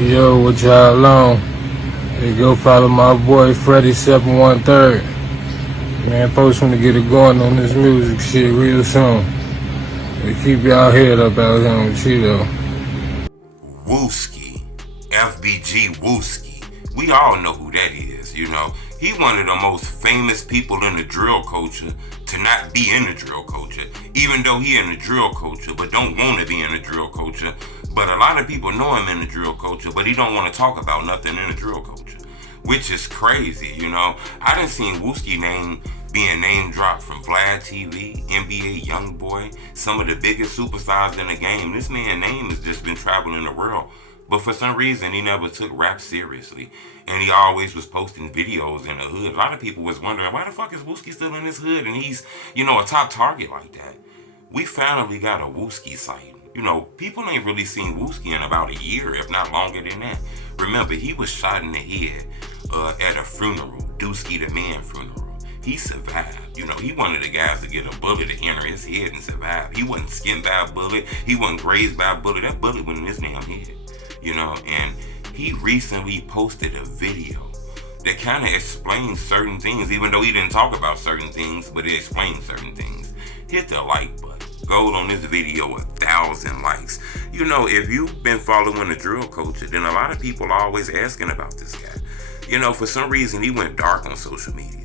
Yo, what y'all on? Hey, go follow my boy Freddie 713. Man, folks want to get it going on this music shit real soon. Hey, keep y'all head up out here on Cheeto. Wooski, FBG Wooski. We all know who that is, you know. He one of the most famous people in the drill culture to not be in the drill culture, even though he in the drill culture, but don't want to be in the drill culture. But a lot of people know him in the drill culture, but he don't want to talk about nothing in the drill culture, which is crazy, you know. I done seen Wooski being name dropped from Vlad TV, NBA Youngboy, some of the biggest superstars in the game. This man's name has just been traveling the world. But for some reason, he never took rap seriously. And he always was posting videos in the hood. A lot of people was wondering, why the fuck is Wooski still in this hood? And he's, you know, a top target like that. We finally got a Wooski sighting. You know, people ain't really seen Wooski in about a year, if not longer than that. Remember, he was shot in the head at a funeral, Dooski the Man funeral. He survived. You know, he one of the guys to get a bullet to enter his head and survive. He wasn't skinned by a bullet. He wasn't grazed by a bullet. That bullet went in his damn head. You know, and he recently posted a video that kind of explains certain things, even though he didn't talk about certain things, but it explains certain things. Hit the like button. Go on this video 1,000 likes. You know, if you've been following the drill culture, then a lot of people are always asking about this guy. You know, for some reason, he went dark on social media.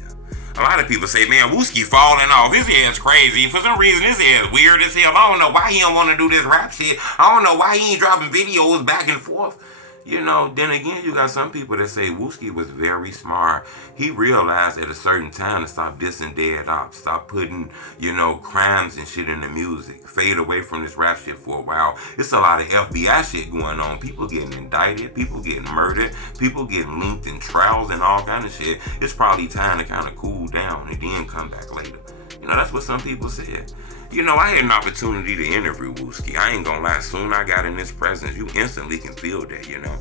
A lot of people say, man, Wooski falling off. His hair's crazy. For some reason, his hair's weird as hell. I don't know why he don't want to do this rap shit. I don't know why he ain't dropping videos back and forth. You know, then again, you got some people that say Wooski was very smart. He realized at a certain time to stop dissing dead ops, stop putting, you know, crimes and shit in the music, fade away from this rap shit for a while. It's a lot of FBI shit going on. People getting indicted, people getting murdered, people getting linked in trials and all kind of shit. It's probably time to kind of cool down and then come back later. You know, that's what some people said. You know, I had an opportunity to interview Wooski. I ain't gonna lie, soon I got in his presence, you instantly can feel that, you know.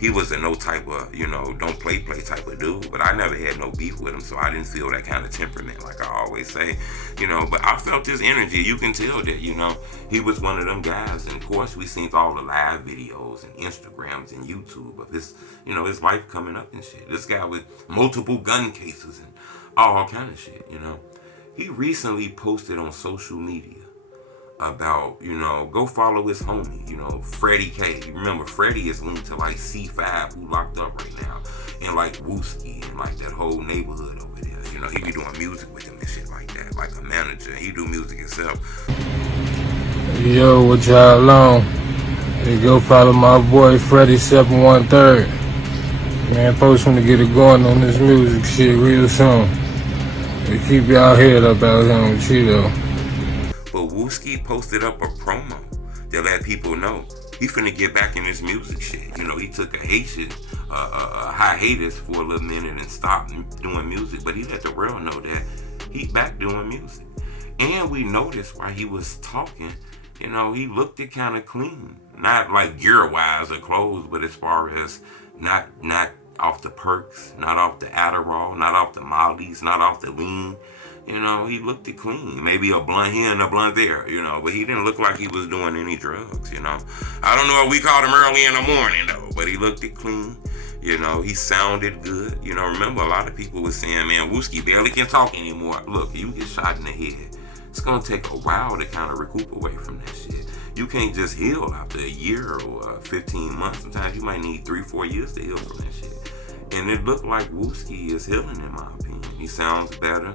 He was a no type of, you know, don't play type of dude, but I never had no beef with him, so I didn't feel that kind of temperament, like I always say, you know. But I felt his energy. You can tell that, you know, he was one of them guys. And of course, we seen all the live videos and Instagrams and YouTube of his, you know, his life coming up and shit. This guy with multiple gun cases and all kind of shit, you know. He recently posted on social media about, you know, go follow his homie, you know, Freddie K. You remember, Freddie is linked to like C5, who locked up right now, and like Wooski and like that whole neighborhood over there. You know, he be doing music with him and shit like that, like a manager. He do music himself. Yo, what y'all on? Hey, go follow my boy Freddie 713. Man, folks want to get it going on this music shit real soon. Hey, keep y'all head up out here on Cheeto. But Wooski posted up a promo that let people know he finna get back in this music shit. You know, he took a hiatus for a little minute and stopped doing music, but he let the world know that he back doing music. And we noticed while he was talking, you know, he looked it kind of clean. Not like gear-wise or clothes, but as far as not off the perks, not off the Adderall, not off the Mollies, not off the lean. You know, he looked it clean. Maybe a blunt here and a blunt there, you know, but he didn't look like he was doing any drugs, you know. I don't know if we called him early in the morning, though, but he looked it clean. You know, he sounded good. You know, remember, a lot of people were saying, man, Wooski barely can talk anymore. Look, you get shot in the head, it's going to take a while to kind of recuperate from that shit. You can't just heal after a year or 15 months. Sometimes you might need 3-4 years to heal from that shit. And it looked like Wooski is healing, in my opinion. He sounds better.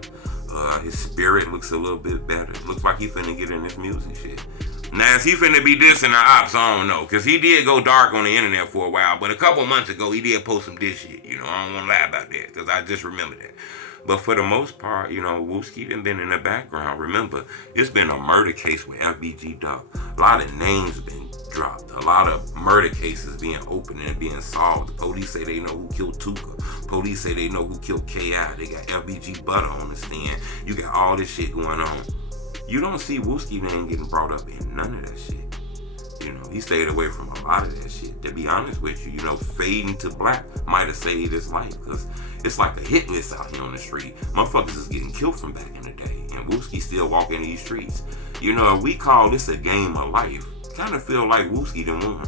His spirit looks a little bit better. Looks like he finna get in this music shit. Now, is he finna be dissing the ops? I don't know. Because he did go dark on the internet for a while. But a couple months ago, he did post some diss shit. You know, I don't want to lie about that. Because I just remember that. But for the most part, you know, Wooski done been in the background. Remember, it's been a murder case with FBG Duck. A lot of names been dropped. A lot of murder cases being opened and being solved. The police say they know who killed Tuka. Police say they know who killed K.I. They got FBG Butter on the stand. You got all this shit going on. You don't see Wooski name getting brought up in none of that shit. You know, he stayed away from a lot of that shit. To be honest with you, you know, fading to black might have saved his life, because it's like a hit list out here on the street. Motherfuckers is getting killed from back in the day, and Wooski still walking these streets. You know, if we call this a game of life, kind of feel like Wooski done won.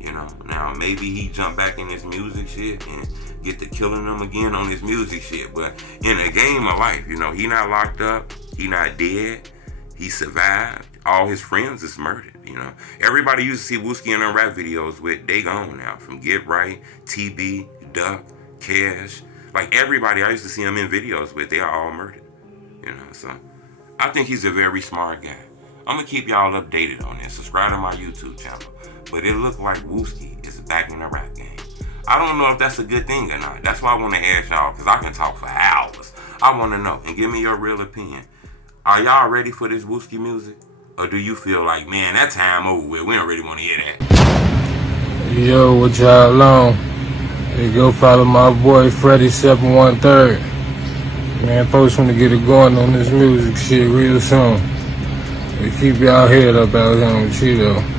You know, know. Now maybe he jump back in his music shit and get to killing them again on his music shit. But in a game of life, you know, he not locked up, he not dead, he survived. All his friends is murdered, you know. Everybody used to see Wooski in them rap videos with, they gone now. From Get Right, TB, Duck, Cash. Like everybody I used to see him in videos with, they are all murdered. You know, so I think he's a very smart guy. I'm gonna keep y'all updated on this. Subscribe to my YouTube channel. But it looked like Wooski is back in the rap game. I don't know if that's a good thing or not. That's why I want to ask y'all, because I can talk for hours. I want to know, and give me your real opinion. Are y'all ready for this Wooski music? Or do you feel like, man, that time over with, we don't really want to hear that? Yo, what y'all on? Hey, go follow my boy Freddie 713. Man, folks want to get it going on this music shit real soon. Hey, keep y'all head up out here on Cheeto.